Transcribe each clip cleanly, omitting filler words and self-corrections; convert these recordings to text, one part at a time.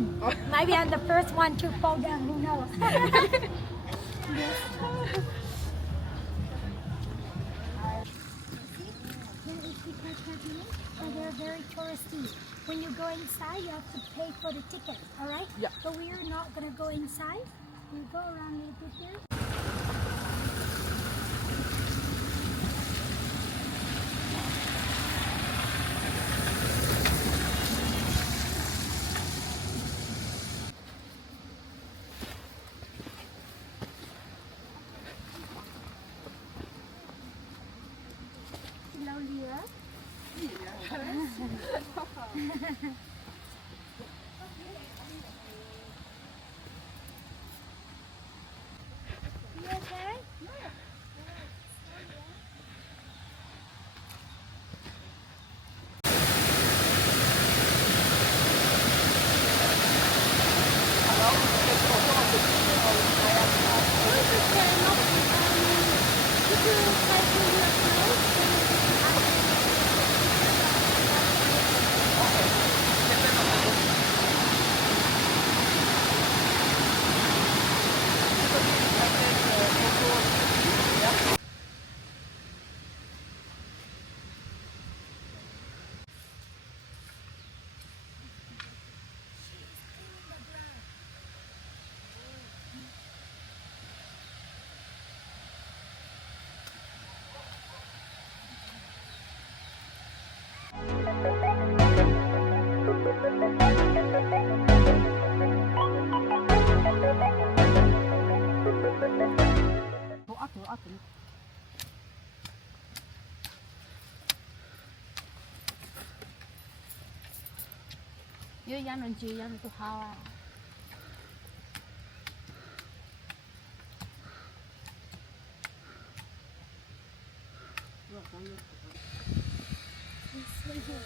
running. Maybe I'm the first one to fall down. Who knows? Yes. And they're very touristy. When you go inside, you have to pay for the ticket, all right? Yeah. But we are not going to go inside. We go around a little bit here. Hello, Leah. You okay? Yo ya no chi ya no tu hawa.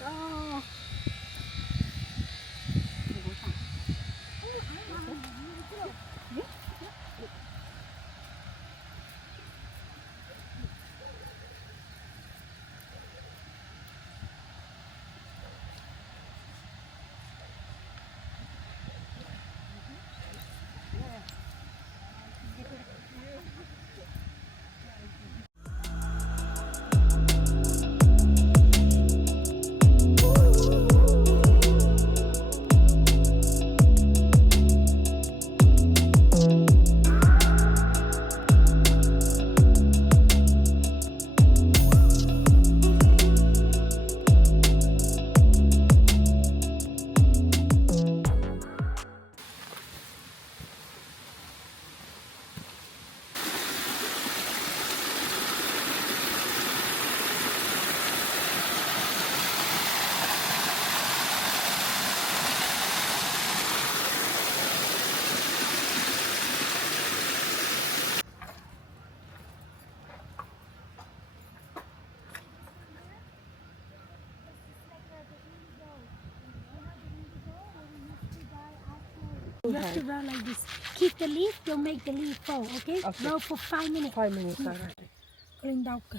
Oh. You have to roll like this. Keep the leaf, you'll make the leaf fall, okay? Okay. Roll for 5 minutes. 5 minutes. Alright. Lên đau kề.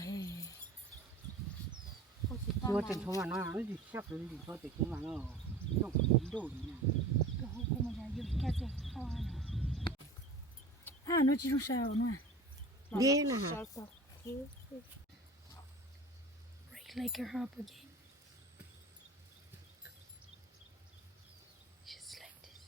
Nó trên số mà nó đi chắc rồi đi có thể cũng mà nó nó đồ gì nè. Cái hộp của mình là dùng cái gì? À, nó chỉ trong sao nữa. Đi nè hả? Break like your harp again. Just like this.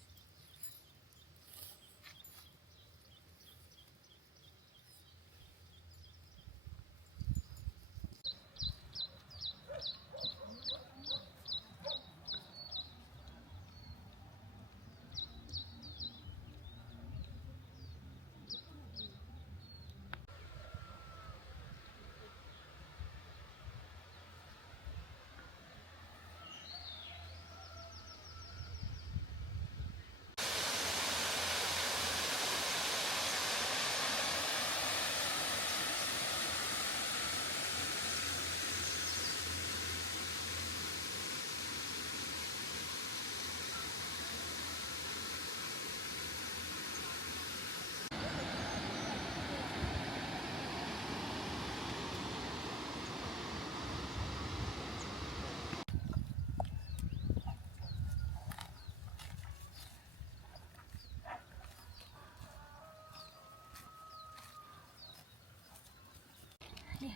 You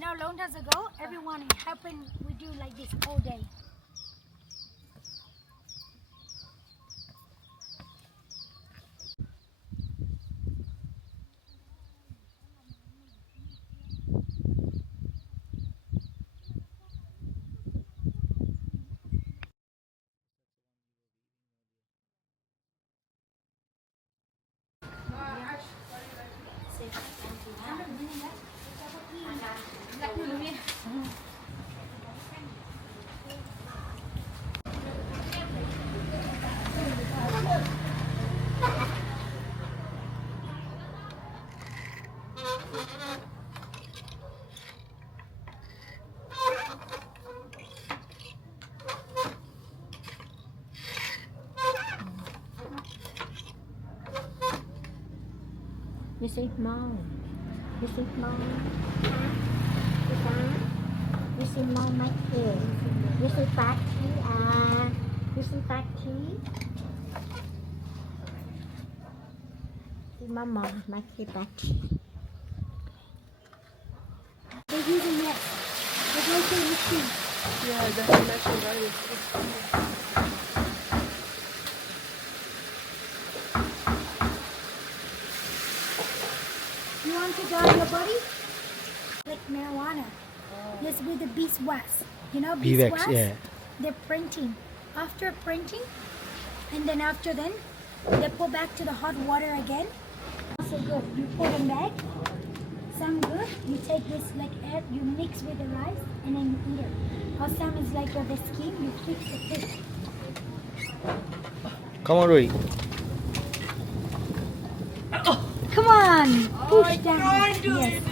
know, long time ago, everyone happened, we do like this all day. This is mom. This is mom. This is mom Mikey. This is party. This is party. This is mama Mikey party. They're using it. They're going to listen. Yeah, that's natural, right? You want to dye your body? Like marijuana. This with the beeswax. You know beeswax? Yeah. They're printing. After printing, and then after then, they put back to the hot water again. Also good. You put them back. Some good. You take this like air, you mix with the rice, and then you eat it. Or some is like the skin, you fix the fish. Come on, Rory. Come on, push down. Yes.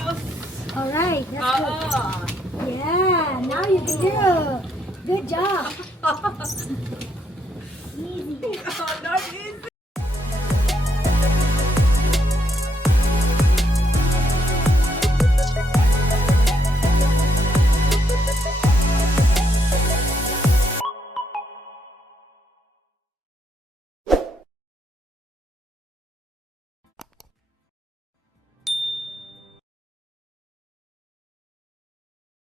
All right, that's good. Yeah, now you can do. Good job.